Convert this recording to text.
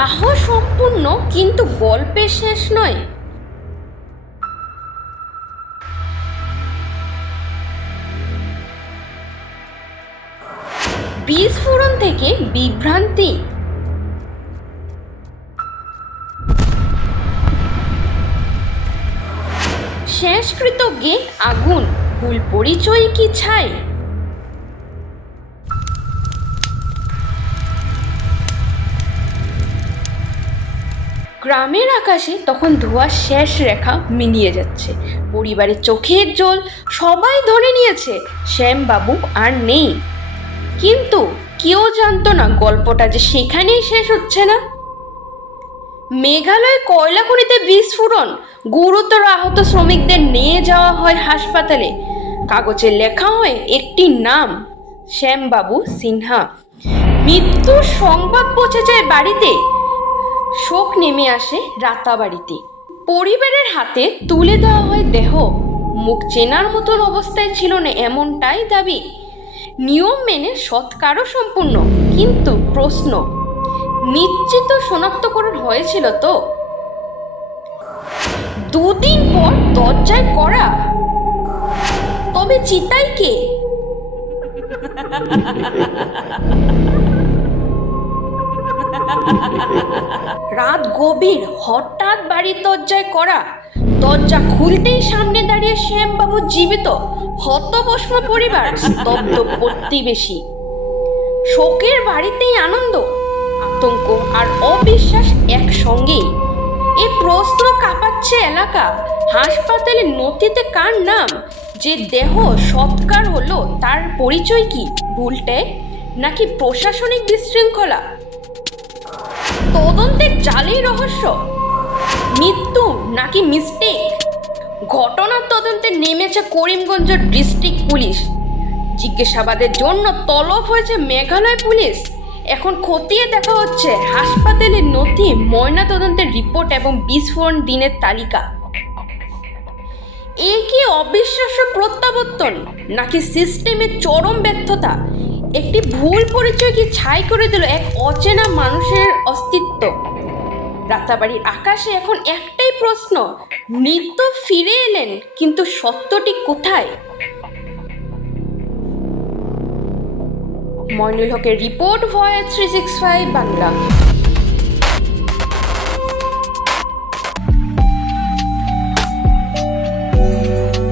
সাহস সম্পূর্ণ, কিন্তু গল্পের শেষ নয়। বিস্ফোরণ থেকে বিভ্রান্তি, শেষকৃতজ্ঞে আগুন, ভুল পরিচয় কি ছাই? গ্রামের আকাশে তখন ধোঁয়ার শেষ রেখা মিলিয়ে যাচ্ছে। পরিবারের চোখের জল সবাই ধরে নিয়েছে, শ্যামবাবু আর নেই। কিন্তু কেউ জানতো না গল্পটা যে সেখানেই শেষ হচ্ছে না। মেঘালয় কয়লা খনিতে বিস্ফোরণ, গুরুতর আহত শ্রমিকদের নিয়ে যাওয়া হয় হাসপাতালে। কাগজে লেখা হয় একটি নাম, শ্যামবাবু সিনহা। মৃত্যুর সংবাদ পৌঁছে যায় বাড়িতে। শোক নেমে আসে রাতাবাড়িতে। পরিবারের হাতে তুলে দেওয়া হয় দেহ। মুখ চেনার মতন অবস্থায় ছিল না এমনটাই দাবি। নিয়ম মেনে সৎকারও সম্পূর্ণ, কিন্তু প্রশ্ন, নিশ্চিত শনাক্তকরণ হয়েছিল তো? দুদিন পর দরজায় করা, তবে চিতাই কে? রাত গভীর, হঠাৎ বাড়ির দরজায় করা। দরজা খুলতেই সামনে দাঁড়িয়ে শ্যামবাবু জীবিত। হতভস্ম পরিবার, স্তব্ধ প্রতিবেশী। শোকের বাড়িতেই আনন্দ, আতঙ্ক আর অবিশ্বাস একসঙ্গেই। এই প্রশ্ন কাঁপাচ্ছে এলাকা। হাসপাতালের নথিতে কার নাম? যে দেহ সৎকার হলো তার পরিচয় কি? ভুলটে নাকি প্রশাসনিক বিশৃঙ্খলা? তদন্তের জালেই রহস্য, মৃত্যু নাকি মিস্টেক? ঘটনার তদন্তে নেমেছে করিমগঞ্জ ডিস্ট্রিক্ট পুলিশ। জিজ্ঞাসাবাদের জন্য তলব হয়েছে মেঘালয় পুলিশ। এখন খতিয়ে দেখা হচ্ছে হাসপাতালের নথি, ময়না তদন্তের রিপোর্ট এবং বিস্ফোরণ দিনের তালিকা। এ কি অবিশ্বাস্য প্রত্যাবর্তন, নাকি সিস্টেমের চরম ব্যর্থতা? একটি ভুল পরিচয় কি ছাই করে দিল এক অচেনা মানুষের অস্তিত্ব? রাতাবাড়ির আকাশে এখন একটাই প্রশ্ন, মৃত ফিরে এলেন, কিন্তু সত্যটি কোথায়? মইনুল হকের রিপোর্ট, ভয়েস 365 বাংলা।